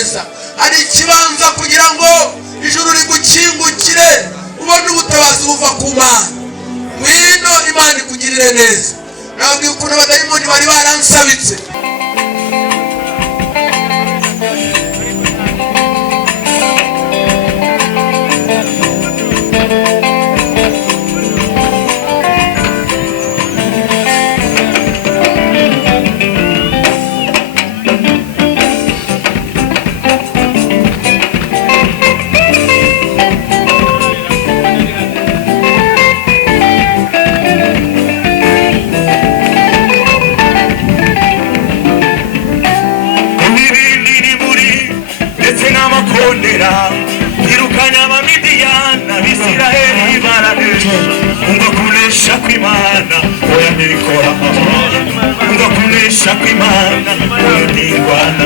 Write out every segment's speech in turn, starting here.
neza. Hari ikibanza kugira ngo ijuru rigukingukire ubone ubutabazi buva ku Mana. Ngwino Imana ikugirire neza. Nababwiye ukuntu abadayimoni bari baransabitse. Irukanya abamidiyana Abisiraheli baranesha Umva kunesha kw'Imana oya ntibikora Umva kunesha kw'Imana oya ntirwana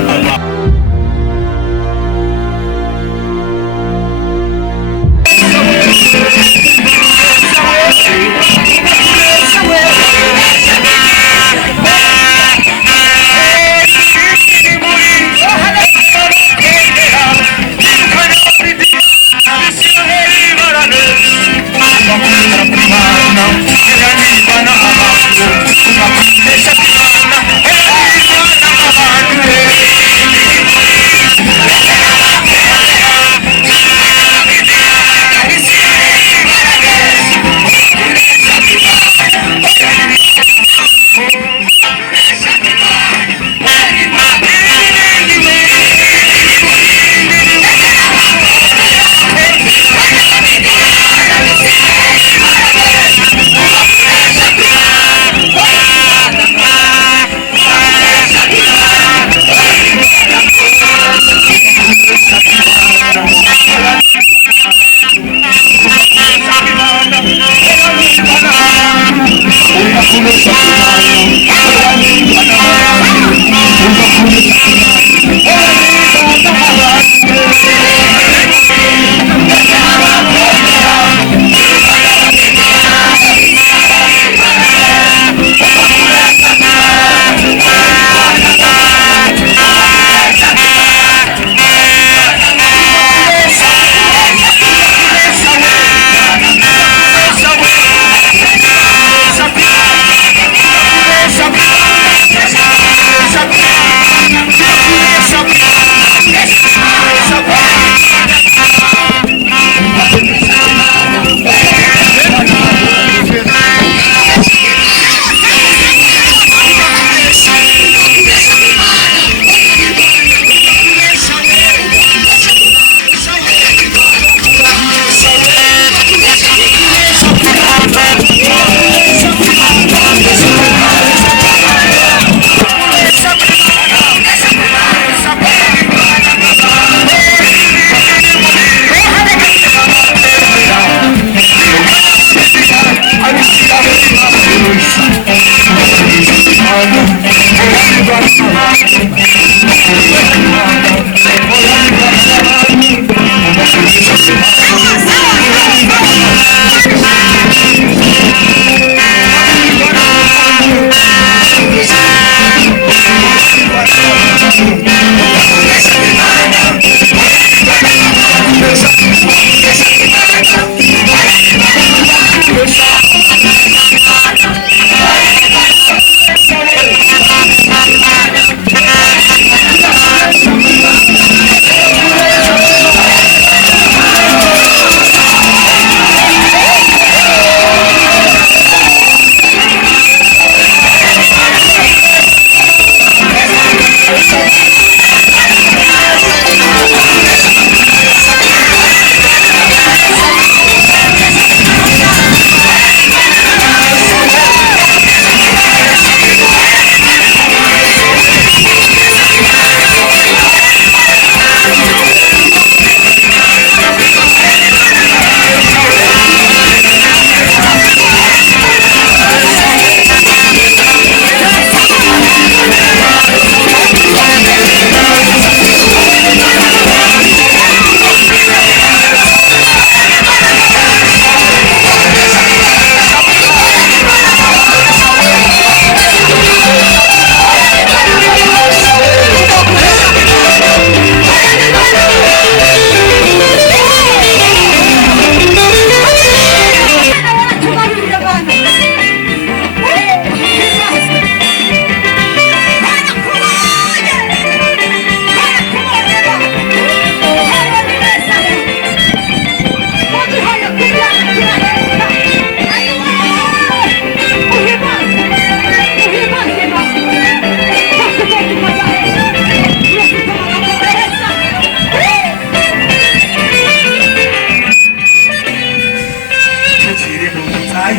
bwa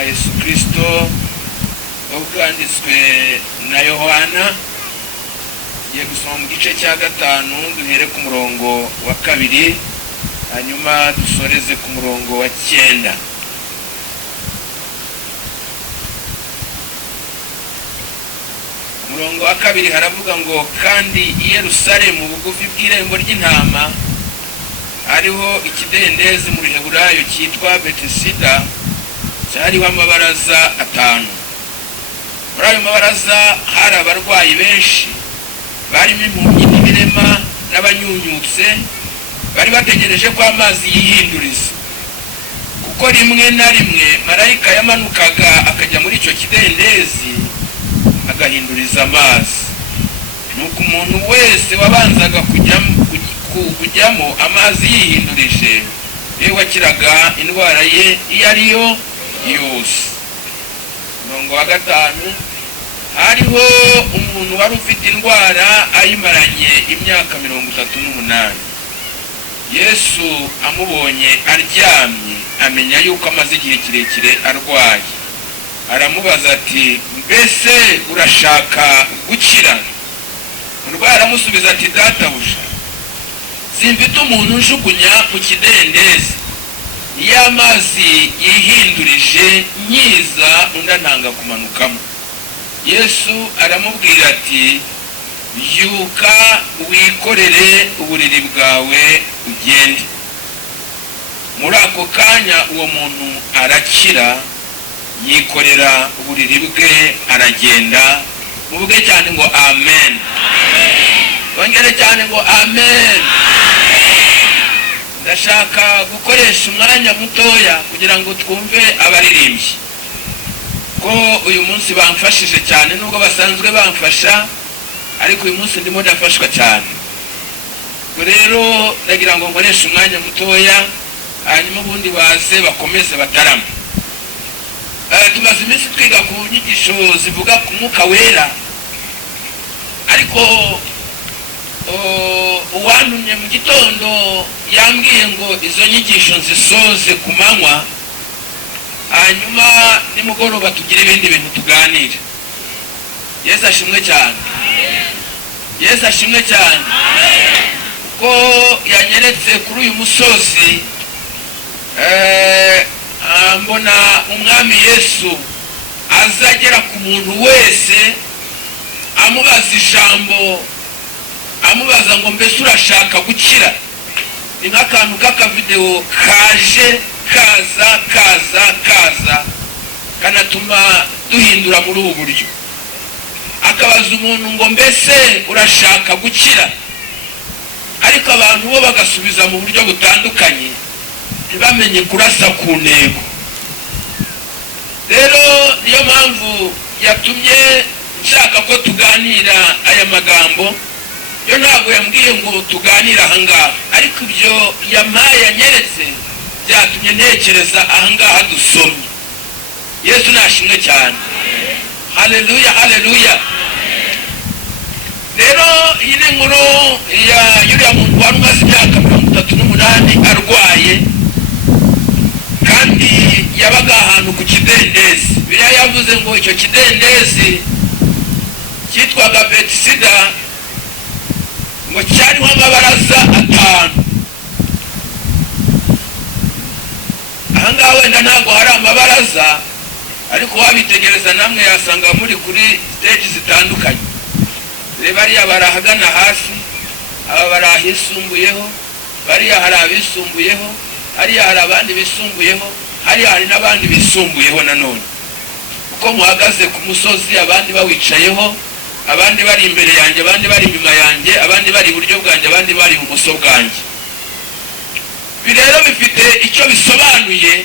Yesu Kristo ubwanditswe na Yohana. Ye gusoma mu gice cya 5 duhere ku murongo wa 2 hanyuma dusoreze ku murongo wa 9. Umurongo wa 2 haravuga ngo kandi i Yerusalemu bugufi bw'irembo ry'intama hariho ikidendezi mu Riheburayo cyitwa Betisida, cyariho amabaraza 5. Muri ayo mabaraza hari abarwayi benshi barimo impumyi n'ibirema n'abanyunyutse, bari bategereje ko amazi yihinduriza, kuko rimwe na rimwe marayika yamanukaga akajya muri icyo kidendezi agahinduriza amazi. Nuko umuntu wese wabanzaga kujyamo amazi yihindurije yewe wakiraga indwara ye iyo ariyo yose. Umurongo wa 5 hariho umuntu wari ufite indwara ayimaranye imyaka 38. Yesu amubonye aryamye amenya yuko amaze igihe kirekire arwaye, aramubaza ati mbese urashaka gukira? Umurwayi aramusubiza ati databuja, simfite umuntu njugunya mu kidendezi, iyo amazi yihindurije nyiza undi antanga kumanukamo. Yesu aramubwira ati yuka wikorere uburiri bwawe ugende. Muri ako kanya uwo muntu arakira, yikorera uburiri bwe aragenda. Muvuge cyane ngo amen. Bongere cyane ngo amen. Ndashaka gukoresha umwanya mutoya kugira ngo twumve abaririmbyi ko uyu munsi bamfashije cyane, nubwo basanzwe bamfasha ariko uyu munsi ndimo ndafashwa cyane. Rero ndagira ngo nkoreshe umwanya mutoya hanyuma ubundi baze bakomeze batarama. Tumaze iminsi twiga ku nyigisho zivuga ku Mwuka Wera, ariko uwantumye mu gitondo yambwiye ngo izo nyigisho nzisoze ku manywa, hanyuma nimugoroba tugire ibindi bintu tuganira. Yesu ashimwe cyane. Yesu ashimwe cyane. Ko yanyeretse kuri uyu musozi mbona umwami Yesu azagera ku muntu wese amubaza ijambo, amubaza ngo mbese urashaka gukira? Ni nk'akantu k'akavideo kaje kaza kanatuma duhindura muri ubu buryo. Akabaza umuntu ngo mbese urashaka gukira, ariko abantu bo bagasubiza mu buryo butandukanye, ntibamenye kurasa ku ntego. Rero niyo mpamvu yatumye nshaka ko tuganira aya magambo. Yo ntabwo yambwiye ngo tuganire ahangaha, ariko ibyo yampaye yanyeretse byatumye ntekereza ahangaha dusomye. Yesu nashimwe cyane. Haleluya, haleluya. Rero iyi ni inkuru ya yuriya muntu wari umaze imyaka 38 arwaye, kandi yabaga ahantu ku kidendezi. Biriya yavuze ngo icyo kidendezi cyitwaga Betisida, ngo cyariho amabaraza 5. Ahangaha wenda ntabwo hari amabaraza, ariko wabitegereza namwe yasanga muri kuri stage zitandukanye. Reba bariya barahagana hasi, aba barahisumbuyeho, bariya hari abisumbuyeho, hariya hari abandi bisumbuyeho, hariya hari n'abandi bisumbuyeho nanone. Uko muhagaze ku musozi abandi bawicayeho, abandi bari imbere yanjye, abandi bari inyuma yanjye, abandi bari iburyo bwanjye, abandi bari ibumoso bwanjye. Birero bifite icyo bisobanuye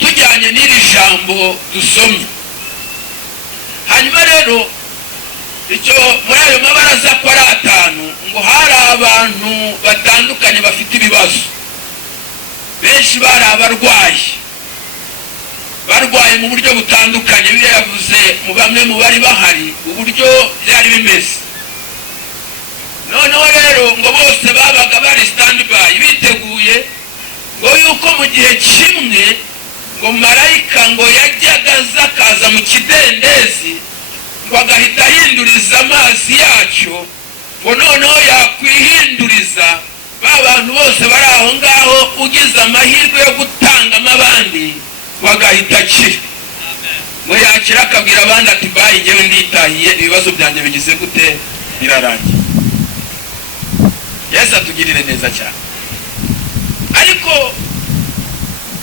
tujyanye n'iri jambo dusomye. Hanyuma rero icyo muri ayo mabaraza ko ari 5, ngo hari abantu batandukanye bafite ibibazo. Benshi bari barwaye mu buryo butandukanye. Biya yavuze mu bamwe mu bari bahari uburyo byari bimeze. rero ngo bose babaga bari standby biteguye ngo yuko mu gihe kimwe ngo marayika ngo yajyaga akaza mu kidendezi ngo agahita ahinduriza amazi yacyo ngo noneho yakwihinduriza ba bantu bose bari aho ngaho ugize amahirwe yo gutangamo abandi bagahita akira ngo yakira akabwira abandi ati bayi njyewe nditahiye ibibazo byanjye bigize gute birarangiye. Yesu atugirire neza cyane. Ariko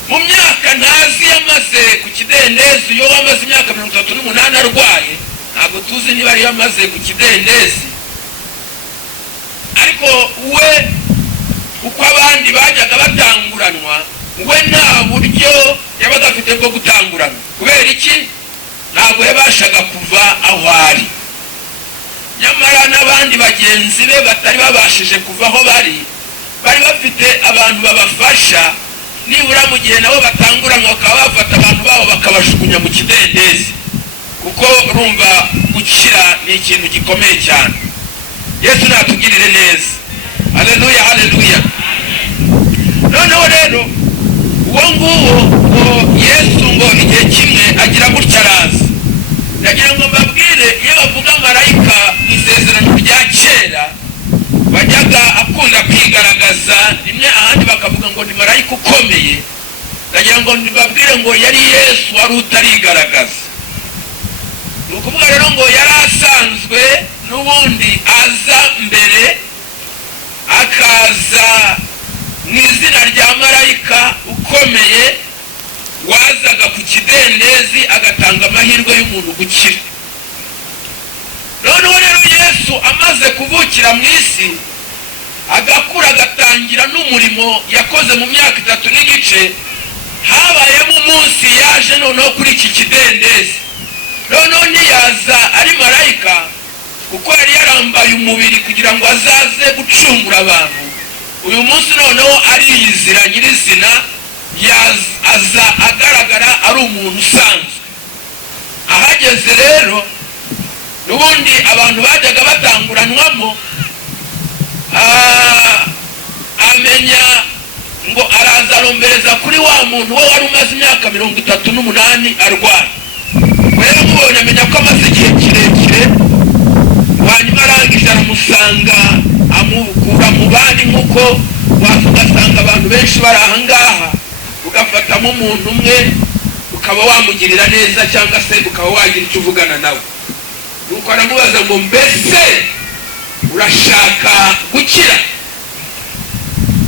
mu myaka ntazi yamaze ku kidendezi, iyo wamaze imyaka 38 arwaye, ntabwo tuzi niba ari yamaze ku kidendezi, ariko we uko abandi bajyaga batanguranwa, we nta buryo yabaga afite bwo gutangurana. Kubera iki? Ntabwo yabashaga kuva aho ari. Nyamara n'abandi bagenzi be batari babashije kuva aho bari bafite abantu babafasha, nibura mu gihe nabo batanguranwa bakaba bafata abantu babo bakabashukunya mu kidendezi, kuko urumva gukira ni ikintu gikomeye cyane. Yesu natugirire neza. Haleluya, haleluya. Noneho rero uwo nguwo ngo Yesu ngo igihe kimwe agira gutya araza. Ndagira ngo mbabwire, iyo bavuga marayika mu isezerano rya kera bajyaga akunda kwigaragaza rimwe, ahandi bakavuga ngo ni marayika ukomeye. Ndagira ngo mbabwire ngo yari Yesu wari utarigaragaza. Ni ukuvuga rero ngo yari asanzwe n'ubundi aza mbere, akaza mu izina rya marayika ukomeye wazaga ku kidendezi agatanga amahirwe y'umuntu gukira. Noneho rero Yesu amaze kuvukira mu isi, agakura agatangira n'umurimo yakoze mu myaka 3 n'igice, habayemo umunsi yaje noneho kuri iki kidendezi. Noneho ntiyaza ari marayika, kuko yari yarambaye umubiri kugira ngo azaze gucungura abantu. Uyu munsi noneho ariyizira nyirizina, aza agaragara ari umuntu usanzwe. Ahageze rero n'ubundi abantu bajyaga batanguranwamo, amenya ngo araza arombereza kuri wa muntu wo wari umaze imyaka 38 arwaye. Rero mubonye amenya ko amaze igihe kirekire, hanyuma arangije aramusanga, amukura mu bandi, nk'uko ugasanga abantu benshi bari aha ngaha, ugafatamo umuntu umwe ukaba wamugirira neza cyangwa se ukaba wagira icyo uvugana nawe. Nuko aramubaza ngo mbese urashaka gukira?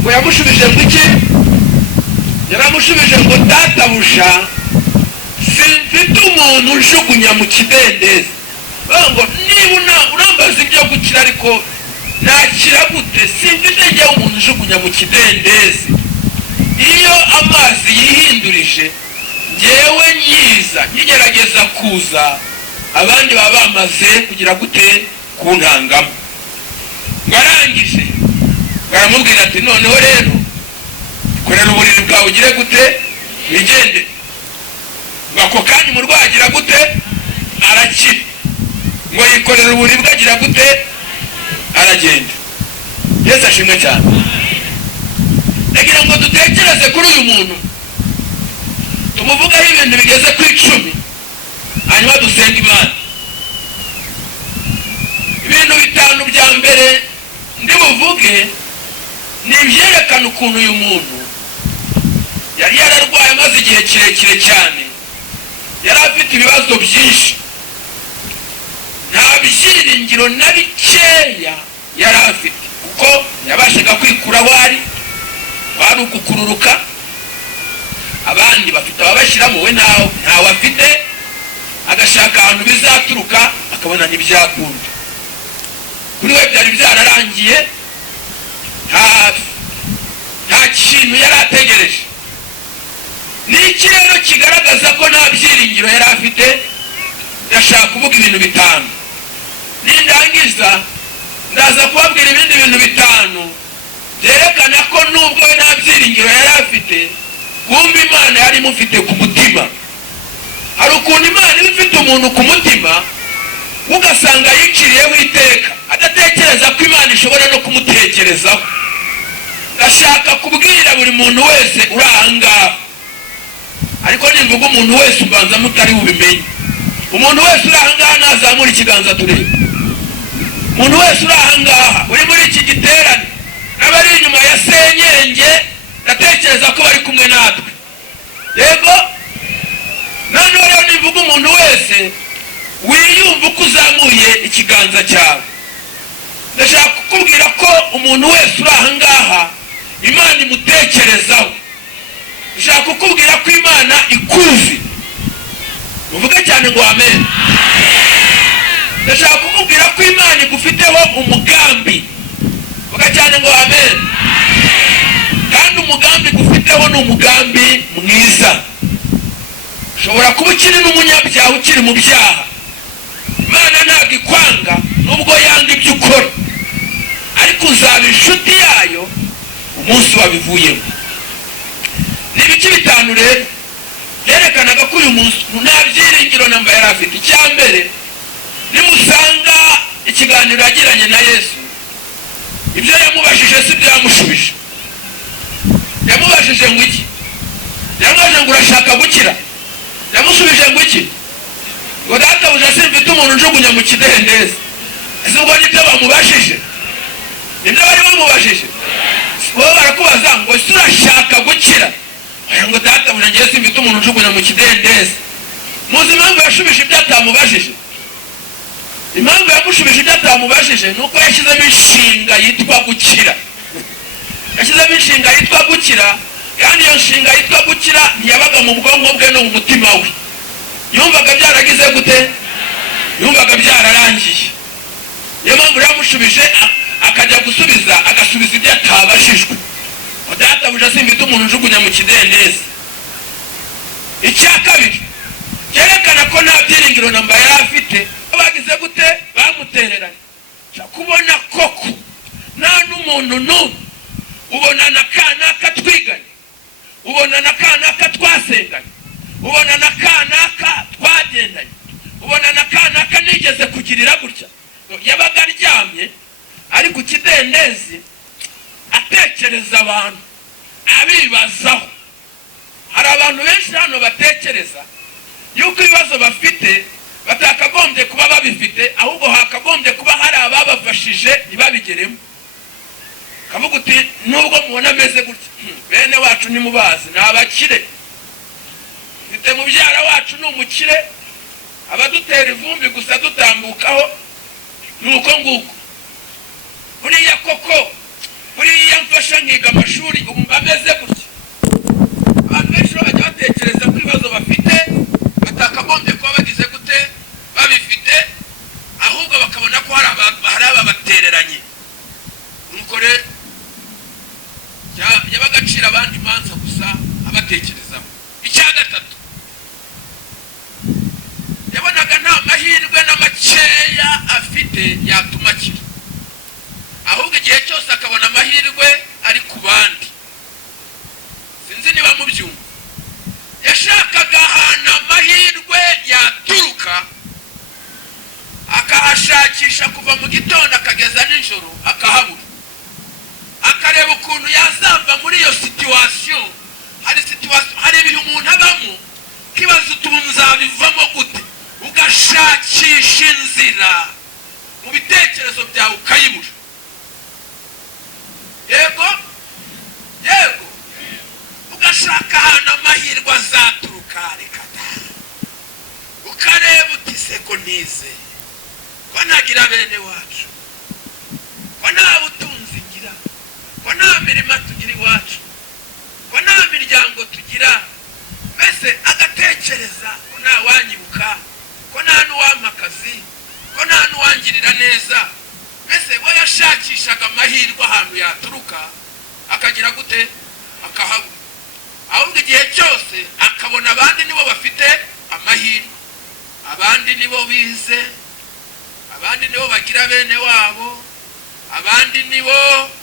Ngo yamushubije ngo iki? Yaramushubije ngo databusha, simfite umuntu ujugunya mu kidendezi. Ngo niba urambaza ibyo gukira, ariko nakira gute? Simfite njyewe umuntu ujugunya mu kidendezi. Iyo amazi yihindurije, njyewe nyiza nkigerageza kuza, abandi baba bamaze kugira gute? Kuntangamo. Ngarangije baramubwira ati noneho rero korera uburiri bwawe ugire gute? Wigende. Bako kanya umurwayi agira gute? Arakira. Ngo yikorera uburiri bwe agira gute? Aragenda. Yesu ashimwe cyane. Ndagira ngo dutekereze kuri uyu muntu, tumuvugaho ibintu bigeze ku 10, hanyuma dusenga Imana. Ibintu 5 bya mbere ndi buvuge ni ibyerekana ukuntu uyu muntu yari yararwaye amaze igihe kirekire cyane, yari afite ibibazo byinshi, nta byiringiro na bikeya yari afite, kuko yabashaga kwikura wari ukukururuka. Abandi bafite ababashyiramo, we ntawe afite, agashaka ahantu bizaturuka akabona ntibyakunda. Kuri we byari byararangiye, nta kintu yari ategereje. Ni iki rero kigaragaza ko nta byiringiro yari afite? Ndashaka kuvuga ibintu 5. Nindangiza ndaza kubabwira ibindi bintu 5 byerekana ko nubwo nta byiringiro yari afite, kumva Imana yari imufite ku mutima. Hari ukuntu Imana iba ifite umuntu ku mutima, ugasanga yiciriyeho iteka, adatekereza ntekereza ko Imana ishobora no kumutekerezaho. Ndashaka kubwira buri muntu wese uri ahangaha, ariko nimvuga umuntu wese ubanza mutari bubimenye. Umuntu wese uri ahangaha nazamura ikiganza turebe. Umuntu wese uri ahangaha uri muri iki giterane n'abari inyuma ya senyenge, ndatekereza ko bari kumwe natwe. Yego, none rero nimvuga umuntu wese wiyumva ko uzamuye ikiganza cyawe, ndashaka kukubwira ko umuntu wese uri ahangaha Imana imutekerezaho. Ndashaka kukubwira ko Imana ikuzi. Uvuge cyane ngo amen. Ndashaka kukubwira ko Imana igufiteho umugambi. Uvuge cyane ngo amen. Kandi umugambi igufiteho ni umugambi mwiza. Ushobora kuba ukiri n'umunyabyaha, ukiri mu byaha, Imana ntabwo ikwanga nubwo yanga ibyo ukora, ariko uzaba inshuti yayo umunsi wabivuyemo. Ni ibiki bitanu rero yerekanaga ko uyu munsi nta byiringiro namba yari afite. Icya mbere, nimusanga ikiganiro yagiranye na Yesu, ibyo yamubajije si byo yamushubije. Yamubajije ngo iki? Yamubajije ngo urashaka gukira? Yamusubije ngo iki? Ngo databuja simfite umuntu njugunya mu kidendezi. Ese ubwo nibyo bamubajije? Nibyo bari bamubajije? Bo barakubaza ngo ese urashaka gukira? Ngo databuja ngiye simfite umuntu njugunya mu kidendezi. Muzi impamvu yashubije ibyo atamubajije? Impamvu yamushubije ibyo atamubajije nuko yashyizemo inshinga yitwa gukira. Yashyizemo inshinga yitwa gukira, kandi iyo nshinga yitwa gukira ntiyabaga mu bwonko bwe no mu mutima we. Yumvaga byaragize gute? Yumvaga byararangiye. Niyo mpamvu yamushubije akajya gusubiza, agasubiza ibyo atabajijwe. Databuja simfite umuntu njugunya mu kidendezi. Icya kabiri cyerekana ko nta byiringiro namba yari afite. Bagize gute? Bamutereranye. Kubona koko nta n'umuntu n'umwe ubona na kanaka twiganye, ubona na kanaka twasenganye, ubona na kanaka twagendanye, ubona na kanaka nigeze kugirira gutya. Yabaga aryamye ari ku kidendezi atekereza abantu, abibazaho. Hari abantu benshi hano batekereza yuko ibibazo bafite batakagombye kuba babifite, ahubwo hakagombye kuba hari ababafashije ntibabigeremo. Kavuga uti nubwo mubona ameze gutya, bene wacu nimubazi, ni abakire. Mfite mubyara wacu ni umukire, abadutera ivumbi gusa dutambukaho nuko nguko. Buriya koko, buriya mfasha nkiga amashuri umva ameze gutya. Abantu benshi bajya batekereza ko ibibazo bafite batakagombye kuba bagize gute babifite, ahubwo bakabona ko hari ababatereranye. Nuko rero yabaga acira abandi imanza gusa abatekerezaho. Icya gatatu, yabonaga nta mahirwe n'amakeya afite yatuma akira, ahubwo igihe cyose akabona amahirwe ari ku bandi. Sinzi niba mubyumva. Yashakaga ahantu amahirwe yaturuka, akahashakisha kuva mu gitondo akageza nijoro akahabura. Akareba ukuntu yazava muri iyo situation. Hari ibihe umuntu abamo kibazo utuma muzabivamo gute, ugashakisha inzira mu bitekerezo byawe ukayibura. Yego, yego, ugashaka ahantu amahirwe azaturuka, reka da. Ukareba uti se ko nize, ko nagira bene wacu, ko nta butunzi ngira, ko nta mirima tugira iwacu, ko nta miryango tugira. Mbese agatekereza ko nta wanyibuka, ko nta n'uwampa akazi, ko nta n'uwangirira neza. Mbese we yashakishaga amahirwe ahantu yaturuka, akagira gute? Akahabura. Ahubwo igihe cyose akabona abandi nibo bafite amahirwe, abandi nibo bize, abandi nibo bagira bene wabo, abandi nibo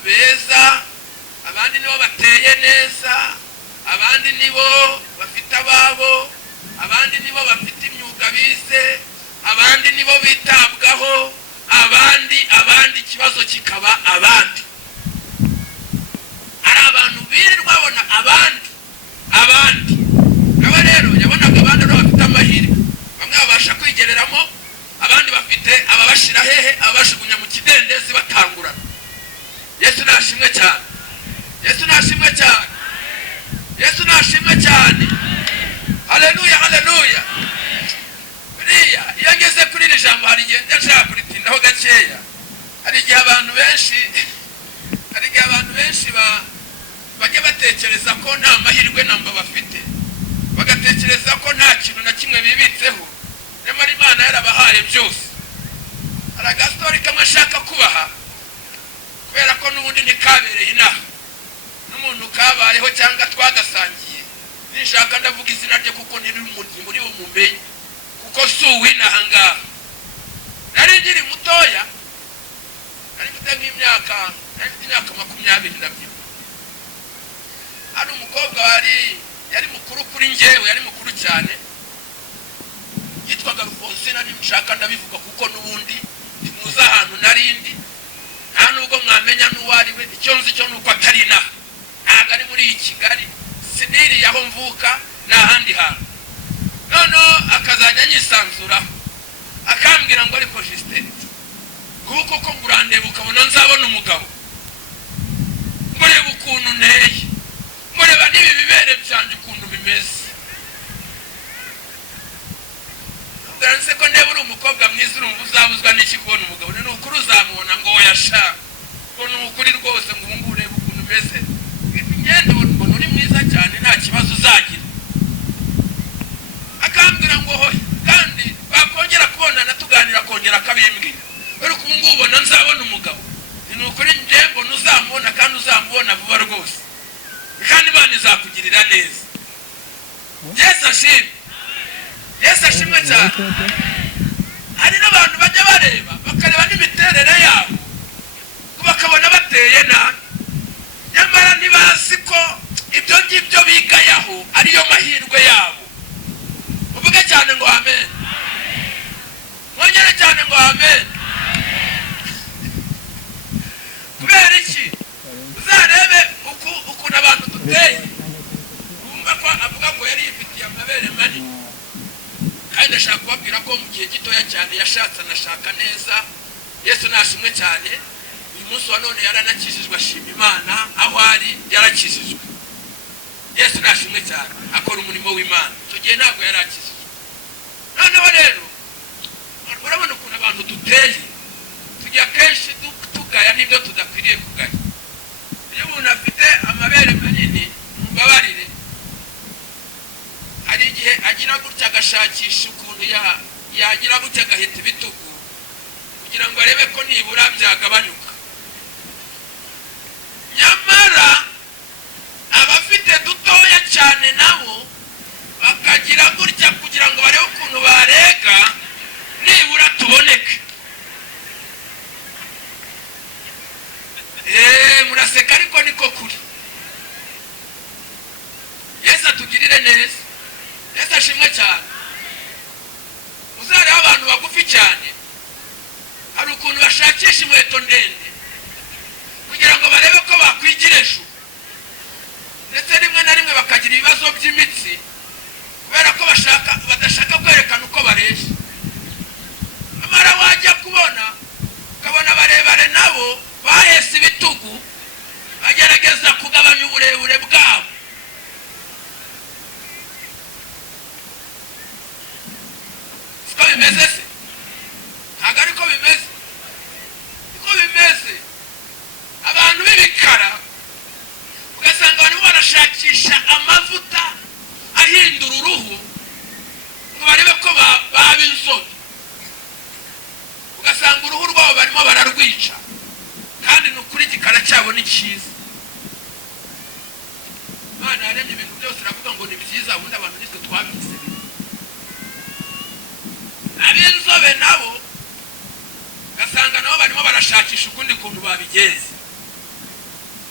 beza, abandi nibo bateye neza, abandi nibo bafite ababo, abandi nibo bafite imyuga bize, abandi nibo bitabwaho, abandi ikibazo kikaba abandi. Ari abantu birirwa babona abandi nawe rero yabonaga abandi no bafite amahirwe, bamwe babasha kwigereramo, abandi bafite ababashira hehe, abashugunya mu kidendezi batangurana. Yesu nashimwe cyane, Yesu nashimwe cyane, Yesu nashimwe cyane. Haleluya, haleluya. Buriya iyo ngeze kuri iri jambo hari igihe ndashaka kuritindaho gakeya. Hari igihe abantu benshi bajya batekereza ko nta mahirwe namba bafite, bagatekereza ko nta kintu na kimwe bibitseho, nyamara Imana yarabahaye byose. Hari agastori kamwe ashaka kubaha, kubera ko n'ubundi ntikabereye inaha, n'umuntu kabayeho cyangwa twagasangiye. Nishaka ndavuga izina rye kuko muri bumumenye, kuko si uw'inaha ngaha. Nari nkiri mutoya, nari mfite nk'imyaka 20 ndabyibuka. Hari umukobwa yari mukuru kuri njyewe, yari mukuru cyane, yitwaga Rufonsina. Nishaka ndabivuga kuko n'ubundi muza ahantu narindi, nta nubwo mwamenya n'uwari we. Icyo nzi cyo nuko atari inaha, ntabwo ari muri Kigali, siniri yaho mvuka n'ahandi hantu. Nono akazajya nyisanzuraho, akambwira ngo ariko Justin, kuko ko ngurandeba ukabona nzabona umugabo, ngoreba ukuntu nteye, ngoreba n'ibi bibere byanje ukuntu bimeze. Nse ko ndeba uri umukobwa mwiza, urumva uzabuzwa n'iki kubona umugabo? Ni ukuri uzamubona ngo yashaka, ko ni ukuri rwose ngo ubu urebe ukuntu bimeze. Ngende ubona uri mwiza cyane, nta kibazo uzagira. Akambwira ngo hoye, kandi bakongera kubonana tuganira, kongera akabimbwira, uri ubu ngubu ubona nzabona umugabo. Ni ukuri njembo uzamubona, kandi uzamubona vuba rwose, kandi Imana izakugirira neza. Yesu ashimwe, Yesu ashimwe cyane. Hari n'abantu bajya bareba bakareba n'imiterere yabo, bakabona bateye nabi, nyamara ntibazi ko ibyo ngibyo bigayaho ariyo mahirwe yabo. Uvuge cyane ngo amen, mwongere cyane ngo amen. Kubera iki? Uzarebe ukuntu abantu duteye, wumva ko avuga ko yari yifitiye amabere manini, kandi ashaka kubabwira ko mu gihe gitoya cyane yashatse, anashaka neza. Yesu nashimwe cyane. Uyu munsi wa none yaranakijijwe, ashima Imana, aho ari yarakijijwe. Yesu nashimwe cyane, akora umurimo w'Imana. Icyo gihe ntabwo yarakijijwe. Noneho rero urabona ukuntu abantu duteye, tujya kenshi tugaya n'ibyo tudakwiriye kugaya. Iyo umuntu afite amabere manini, mubabarire, hari igihe agira gutya agashakisha ukuntu yagira gutya agahita ibitugu, kugira ngo arebe ko nibura byagabanyuka. Nyamara abafite dutoya cyane nabo bakagira gutya kugira ngo barebe ukuntu barega nibura tuboneke. Muraseka ariko niko kuri. Yesu atugirire neza, Yesu ashimwe cyane. Uzareba abantu bagufi cyane, hari ukuntu bashakisha inkweto ndende kugira ngo barebe ko bakwigiresha, ndetse rimwe na rimwe bakagira ibibazo by'imitsi kubera ko badashaka kwerekana uko baresha. Amara wajya kubona ukabona barebare nabo bahese ibitugu, bagerageza kugabanya uburebure bwabo. Siko bimeze se? Ntabwo ariko bimeze. Niko bimeze. Abantu b'ibikara ugasanga barimo barashakisha amavuta ahindura uruhu ngo barebe ko baba inzobe, ugasanga uruhu rwabo barimo bararwica, kandi ni ukuri igikara cyabo ni cyiza. Imana yaremye ibintu byose iravuga ngo ni byiza, ubundi abantu nitwe twabize. Ab'inzobe nabo ugasanga nabo barimo barashakisha ukundi kuntu babigenza.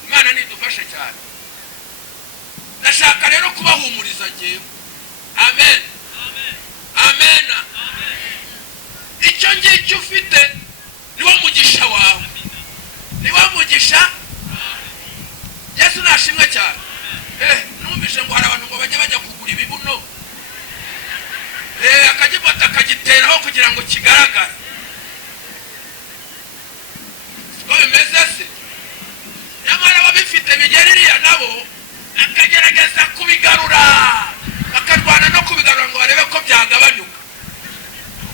Imana nidufashe cyane. Ndashaka rero kubahumuriza ngewe. Amen, amen. Icyo ngicyo ufite niwo mugisha wawe. yabigera iriya nabo akagerageza kubigarura, bakarwana no kubigarura ngo barebe ko byagabanyuka.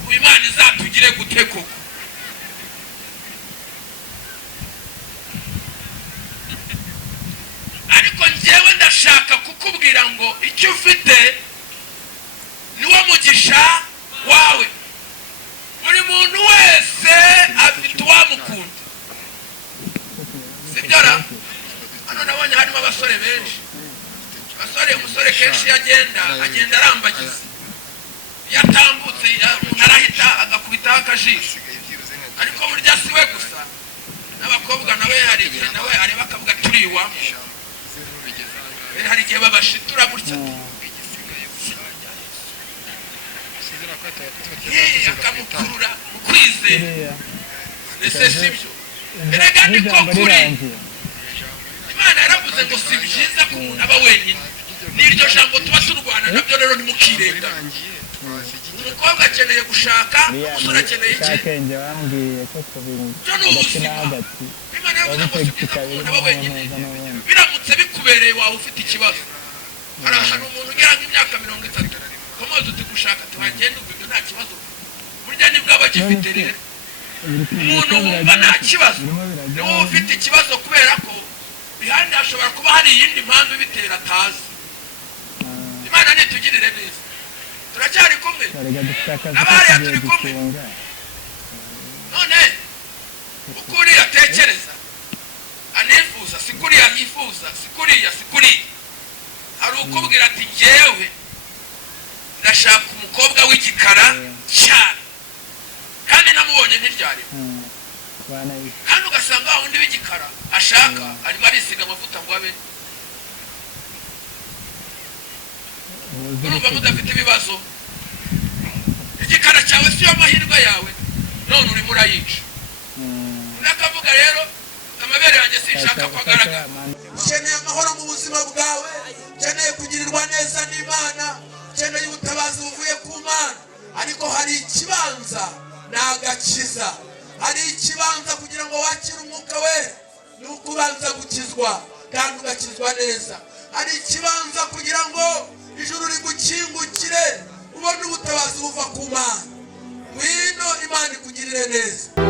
Imana izatugire gute koko? Ariko njyewe ndashaka kukubwira ngo icyo ufite niwo mugisha wawe. Buri muntu wese afite uwamukunda, sibyo ra? Hano nabonye harimo abasore benshi. Umusore kenshi agenda arambagiza, yatambutse arahita agakubitaho akajisho. Ariko burya si we gusa, n'abakobwa nawe hari igihe nawe areba akavuga turiwa. Hari igihe babashitura gutya akamukurura ukwizera. Ese sibyo? Erega niko kuri. Imana yaravuze ngo si byiza ko umuntu aba wenyine. N'iryo jambo tuba turwana nabyo rero ntimukirenga. Umukobwa akeneye gushaka, umusore akeneye iki? Byo ni ubuzima. Imana yaravuze ngo si byiza ko umuntu aba wenyine. Biramutse bikubereye wawe ufite ikibazo. Hari ahantu umuntu ugera nk'imyaka 30 komoze uti gushaka tuhagenda ubwo nta kibazo. Burya nibwo aba agifite rero. Umuntu wumva nta kibazo niwo ufite ikibazo, kubera ko bihandi hashobora kuba hari iyindi mpamvu ibitera atazi. Imana nitugirire neza. Turacyari kumwe n'abariya turi kumwe. None ukuriya atekereza anifuza, sikuriya yifuza, sikuriya. Hari ukubwira ati njyewe ndashaka umukobwa w'igikara cyane, kandi namubonye ntiryari. Kandi ugasanga wa wundi w'igikara ashaka arimo arisiga amavuta ngo abe. Urumva mudafite ibibazo? Igikara cyawe siyo amahirwe yawe, none urimo urayica. Nakavuga rero amabere yanjye sinshaka kwagaragara. Ukeneye amahoro mu buzima bwawe, ukeneye kugirirwa neza n'Imana, ukeneye ubutabazi buvuye ku Mana. Ariko hari ikibanza n'agakiza. Hari ikibanza kugira ngo wakire umwuka wera, ni ukubanza gukizwa kandi ugakizwa neza. Hari ikibanza kugira ngo ijuru rigukingukire ubone ubutabazi buva ku Mana. Ngwino Imana ikugirire neza.